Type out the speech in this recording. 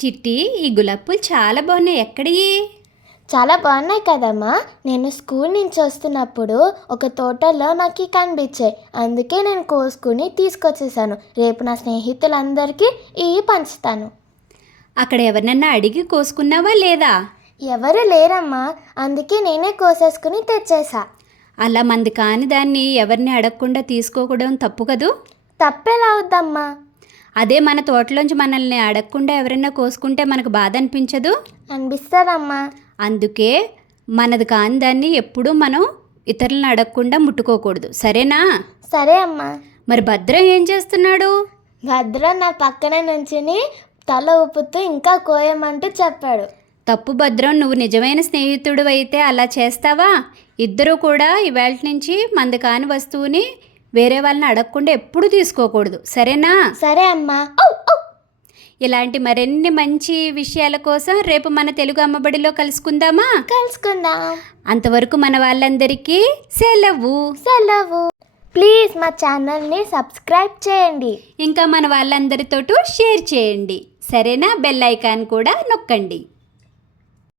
చిట్టి, ఈ గులాబీ పూలు చాలా బాగున్నాయి. ఎక్కడివి? చాలా బాగున్నాయి కదమ్మా. నేను స్కూల్ నుంచి వస్తున్నప్పుడు ఒక తోటలో నాకు కనిపించాయి. అందుకే నేను కోసుకుని తీసుకొచ్చేసాను. రేపు నా స్నేహితులందరికీ ఇవి పంచుతాను. అక్కడ ఎవరినన్నా అడిగి కోసుకున్నావా లేదా? ఎవరు లేరమ్మా, అందుకే నేనే కోసేసుకుని తెచ్చేసా. అలా మంది కాని దాన్ని ఎవరిని అడగకుండా తీసుకోవడం తప్పు కదూ. తప్పేలా అవుద్దమ్మా? అదే మన తోటలోంచి మనల్ని అడగకుండా ఎవరైనా కోసుకుంటే మనకు బాధ అనిపించదు? అనిపిస్తుందమ్మా. అందుకే మనది కాని దాన్ని ఎప్పుడూ మనం ఇతరులను అడగకుండా ముట్టుకోకూడదు, సరేనా? సరే అమ్మా. మరి భద్రం ఏం చేస్తున్నాడు? భద్ర నా పక్కనే నుంచుని తల ఊపుతూ ఇంకా కోయమంటూ చెప్పాడు. తప్పు భద్రం, నువ్వు నిజమైన స్నేహితుడు అయితే అలా చేస్తావా? ఇద్దరూ కూడా ఇవాళ నుంచి మంది కాని వస్తువుని వేరే వాళ్ళని అడగకుండా ఎప్పుడు తీసుకోకూడదు, సరేనా? సరే అమ్మా. ఇలాంటి మరిన్ని మంచి విషయాల కోసం రేపు మన తెలుగు అమ్మబడిలో కలుసుకుందామా? కలుసుకుందాం. అంతవరకు మన వాళ్ళందరికీ సెలవు. ప్లీజ్ మా ఛానల్ని సబ్స్క్రైబ్ చేయండి. ఇంకా మన వాళ్ళందరితోటూ షేర్ చేయండి, సరేనా? బెల్ ఐకాన్ కూడా నొక్కండి.